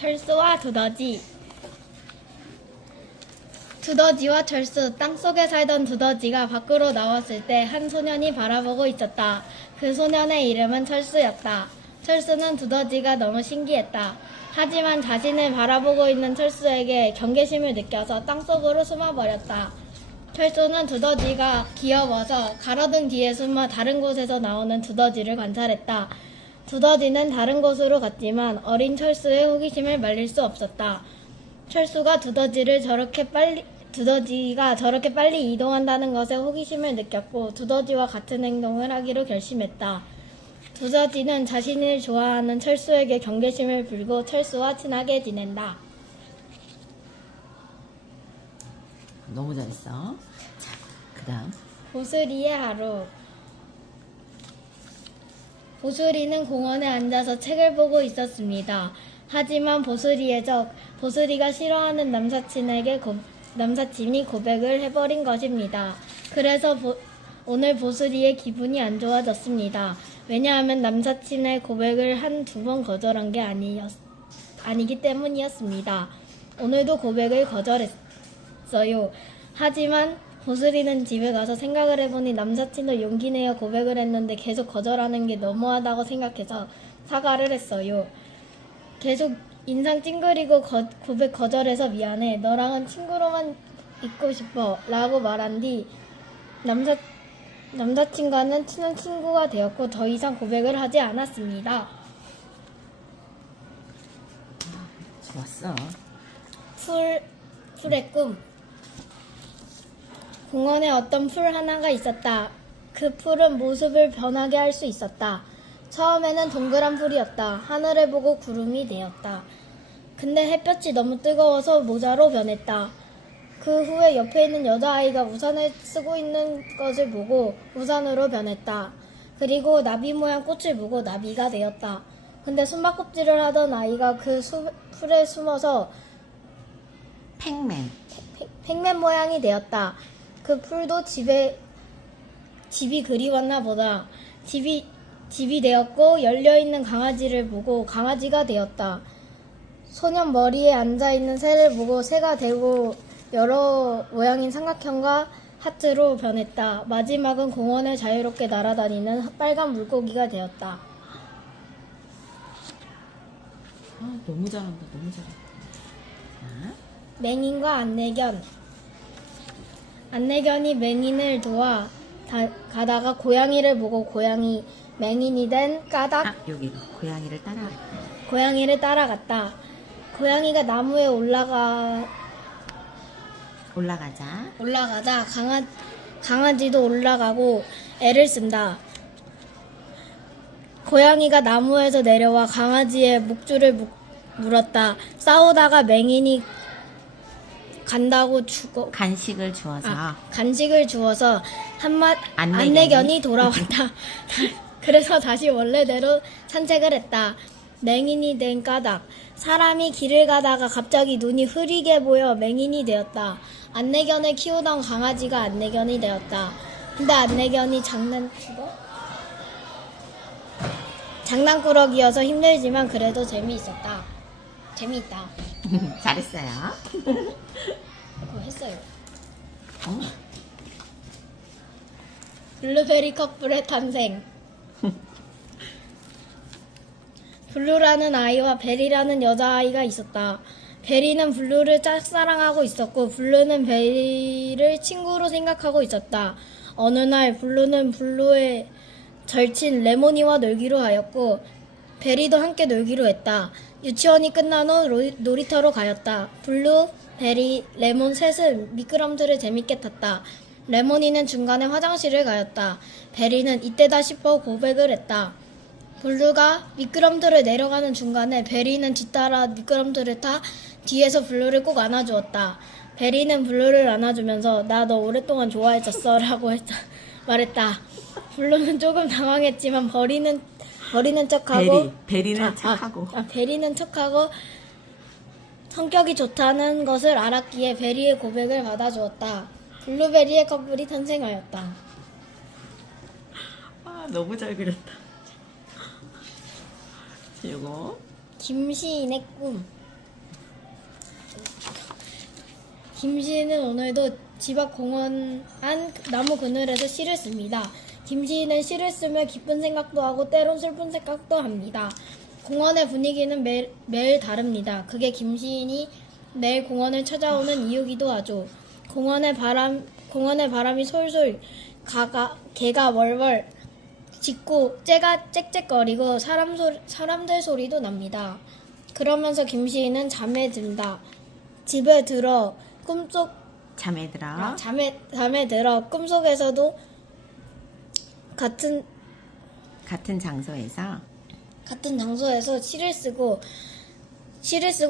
철수와 두더지. 두더지와 철수. 땅속에 살던 두더지가 밖으로 나왔을 때 한 소년이 바라보고 있었다. 그 소년의 이름은 철수였다. 철수는 두더지가 너무 신기했다. 하지만 자신을 바라보고 있는 철수에게 경계심을 느껴서 땅속으로 숨어버렸다. 철수는 두더지가 귀여워서 가로등 뒤에 숨어 다른 곳에서 나오는 두더지를 관찰했다. 두더지는 다른 곳으로 갔지만 어린 철수의 호기심을 말릴 수 없었다. 철수가 두더지가 저렇게 빨리 이동한다는 것에 호기심을 느꼈고 두더지와 같은 행동을 하기로 결심했다. 두더지는 자신을 좋아하는 철수에게 경계심을 풀고 철수와 친하게 지낸다. 너무 잘했어. 자, 그 다음. 보슬이의 하루. 보슬이는 공원에 앉아서 책을 보고 있었습니다. 하지만 보슬이가 싫어하는 남사친이 고백을 해버린 것입니다. 그래서 오늘 보슬이의 기분이 안 좋아졌습니다. 왜냐하면 남사친의 고백을 한 두 번 거절한 게 아니기 때문이었습니다. 오늘도 고백을 거절했어요. 하지만 보슬이는 집에 가서 생각을 해보니 남사친도 용기 내어 고백을 했는데 계속 거절하는 게 너무하다고 생각해서 사과를 했어요. 계속 인상 찡그리고 고백 거절해서 미안해. 너랑은 친구로만 있고 싶어. 라고 말한 뒤 남사친과는 친한 친구가 되었고 더 이상 고백을 하지 않았습니다. 좋았어. 풀의 꿈. 공원에 어떤 풀 하나가 있었다. 그 풀은 모습을 변하게 할 수 있었다. 처음에는 동그란 풀이었다. 하늘을 보고 구름이 되었다. 근데 햇볕이 너무 뜨거워서 모자로 변했다. 그 후에 옆에 있는 여자아이가 우산을 쓰고 있는 것을 보고 우산으로 변했다. 그리고 나비 모양 꽃을 보고 나비가 되었다. 근데 숨바꼭질을 하던 아이가 그 풀에 숨어서 팩맨 모양이 되었다. 그 풀도 집이 그리웠나 보다. 집이 되었고 열려있는 강아지를 보고 강아지가 되었다. 소년 머리에 앉아있는 새를 보고 새가 되고 여러 모양인 삼각형과 하트로 변했다. 마지막은 공원을 자유롭게 날아다니는 빨간 물고기가 되었다. 너무 잘한다. 너무 잘한다. 자, 맹인과 안내견. 안내견이 맹인을 도와 가다가 고양이를 보고 맹인이 된 까닭 여기로 고양이를 따라갔다. 고양이가 나무에 올라가자 강아지도 올라가고 애를 쓴다. 고양이가 나무에서 내려와 강아지의 목줄을 물었다. 싸우다가 맹인이 간식을 주어서 안내견이 돌아왔다. 그래서 다시 원래대로 산책을 했다. 맹인이 된 까닭. 사람이 길을 가다가 갑자기 눈이 흐리게 보여 맹인이 되었다. 안내견을 키우던 강아지가 안내견이 되었다. 근데 안내견이 장난꾸러기여서 힘들지만 그래도 재미있다. 잘했어요. 그거 했어요. 블루베리 커플의 탄생. 블루라는 아이와 베리라는 여자아이가 있었다. 베리는 블루를 짝사랑하고 있었고 블루는 베리를 친구로 생각하고 있었다. 어느 날 블루는 블루의 절친 레모니와 놀기로 하였고 베리도 함께 놀기로 했다. 유치원이 끝난 후 놀이터로 가였다. 블루, 베리, 레몬 셋은 미끄럼틀을 재밌게 탔다. 레모니는 중간에 화장실을 가였다. 베리는 이때다 싶어 고백을 했다. 블루가 미끄럼틀을 내려가는 중간에 베리는 뒤따라 미끄럼틀을 타 뒤에서 블루를 꼭 안아주었다. 베리는 블루를 안아주면서 나 너 오랫동안 좋아했었어 라고 말했다. 블루는 조금 당황했지만 베리는 척하고 베리는 척하고 성격이 좋다는 것을 알았기에 베리의 고백을 받아주었다. 블루베리의 커플이 탄생하였다. 너무 잘 그렸다. 이거 김시인의 꿈. 김시인은 오늘도 집 앞 공원 안 나무 그늘에서 시를 씁니다. 김시인은 시를 쓰며 기쁜 생각도 하고 때론 슬픈 생각도 합니다. 공원의 분위기는 매일 다릅니다. 그게 김시인이 매일 공원을 찾아오는 이유기도 하죠. 공원의 바람이 솔솔 개가 월월 짖고 째가 짹짹거리고 사람들 소리도 납니다. 그러면서 김시인은 잠에 든다. 집에 들어 잠에 들어. 잠에 들어 꿈속에서도 같은 같은 장소에서 시를 쓰고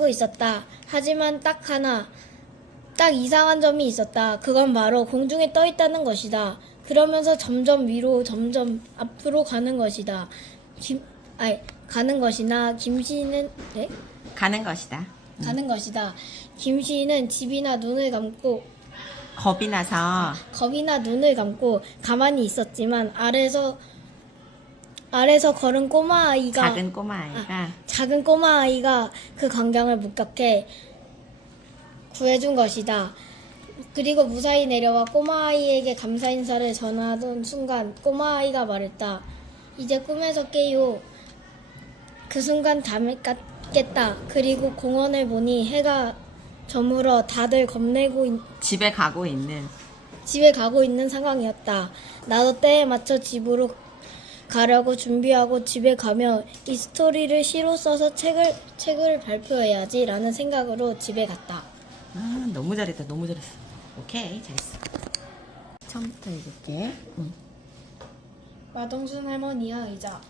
있었다. 하지만 딱 이상한 점이 있었다. 그건 바로 공중에 떠 있다는 것이다. 그러면서 점점 위로, 점점 앞으로 가는 것이다. 가는 것이나 김시인은 가는 것이다. 가는 것이다. 김시인은 겁이나 눈을 감고 가만히 있었지만 아래서 걸은 작은 꼬마 아이가 그 광경을 목격해 구해준 것이다. 그리고 무사히 내려와 꼬마 아이에게 감사 인사를 전하던 순간 꼬마 아이가 말했다. 이제 꿈에서 깨요. 그 순간 잠을 깼다. 그리고 공원을 보니 해가 저물어 다들 겁내고 집에 가고 있는 상황이었다. 나도 때에 맞춰 집으로 가려고 준비하고 집에 가며 이 스토리를 시로 써서 책을 발표해야지 라는 생각으로 집에 갔다. 아, 너무 잘했다. 너무 잘했어. 오케이, 잘했어. 처음부터 읽을게. 마동순 할머니와 의자.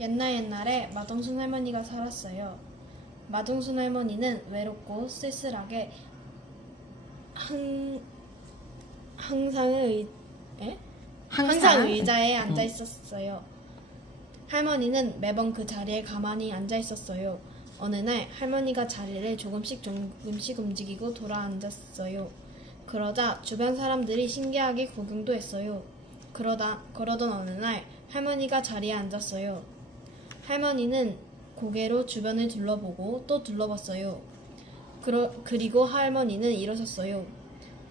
옛날에 마동순 할머니가 살았어요. 마동순 할머니는 외롭고 쓸쓸하게 항상 의자에 앉아 있었어요. 할머니는 매번 그 자리에 가만히 앉아 있었어요. 어느 날 할머니가 자리를 조금씩 움직이고 돌아앉았어요. 그러자 주변 사람들이 신기하게 구경도 했어요. 그러던 어느 날 할머니가 자리에 앉았어요. 할머니는 고개로 주변을 둘러보고 또 둘러봤어요. 그리고 할머니는 일어섰어요.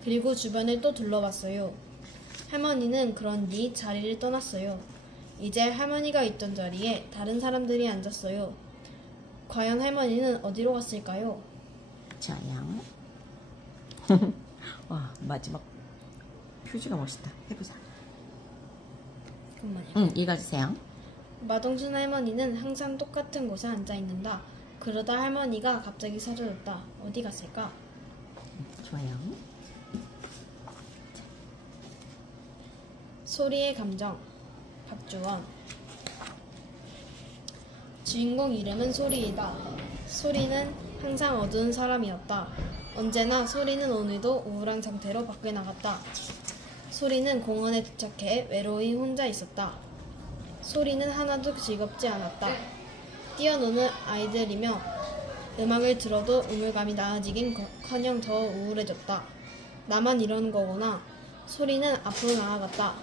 그리고 주변을 또 둘러봤어요. 할머니는 그런 뒤 자리를 떠났어요. 이제 할머니가 있던 자리에 다른 사람들이 앉았어요. 과연 할머니는 어디로 갔을까요? 자양. 와, 마지막 표지가 멋있다. 해보자. 잠깐만요. 읽어주세요. 마동순 할머니는 항상 똑같은 곳에 앉아 있는다. 그러다 할머니가 갑자기 사라졌다. 어디 갔을까? 좋아요. 소리의 감정. 박주원. 주인공 이름은 소리이다. 소리는 항상 어두운 사람이었다. 언제나 소리는 오늘도 우울한 상태로 밖에 나갔다. 소리는 공원에 도착해 외로이 혼자 있었다. 소리는 하나도 즐겁지 않았다. 뛰어노는 아이들이며 음악을 들어도 우물감이 나아지긴커녕 더 우울해졌다. 나만 이러는 거구나. 소리는 앞으로 나아갔다.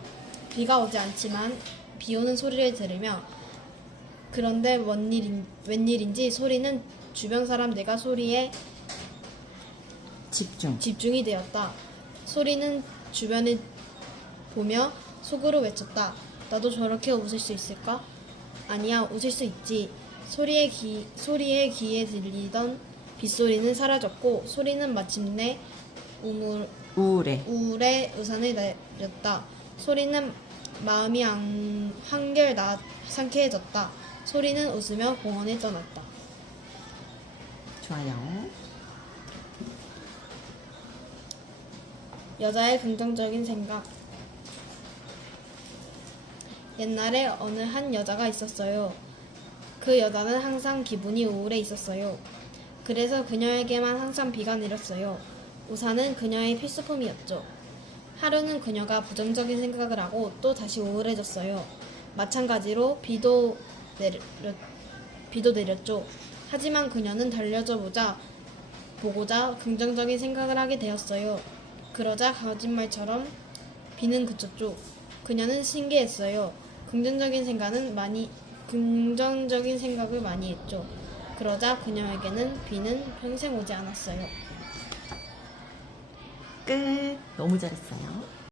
비가 오지 않지만 비 오는 소리를 들으며 그런데 웬일인지 소리는 주변 사람들과 소리에 집중이 되었다. 소리는 주변을 보며 속으로 외쳤다. 나도 저렇게 웃을 수 있을까? 아니야, 웃을 수 있지. 소리의 귀에 들리던 빗소리는 사라졌고 소리는 마침내 우울에 우산을 내렸다. 소리는 마음이 한결 상쾌해졌다. 소리는 웃으며 공원을 떠났다. 좋아요. 여자의 긍정적인 생각. 옛날에 어느 한 여자가 있었어요. 그 여자는 항상 기분이 우울해 있었어요. 그래서 그녀에게만 항상 비가 내렸어요. 우산은 그녀의 필수품이었죠. 하루는 그녀가 부정적인 생각을 하고 또 다시 우울해졌어요. 마찬가지로 비도 내렸죠. 하지만 그녀는 보고자 긍정적인 생각을 하게 되었어요. 그러자 거짓말처럼 비는 그쳤죠. 그녀는 신기했어요. 긍정적인 생각을 많이 했죠. 그러자 그녀에게는 비는 평생 오지 않았어요. 끝. 너무 잘했어요.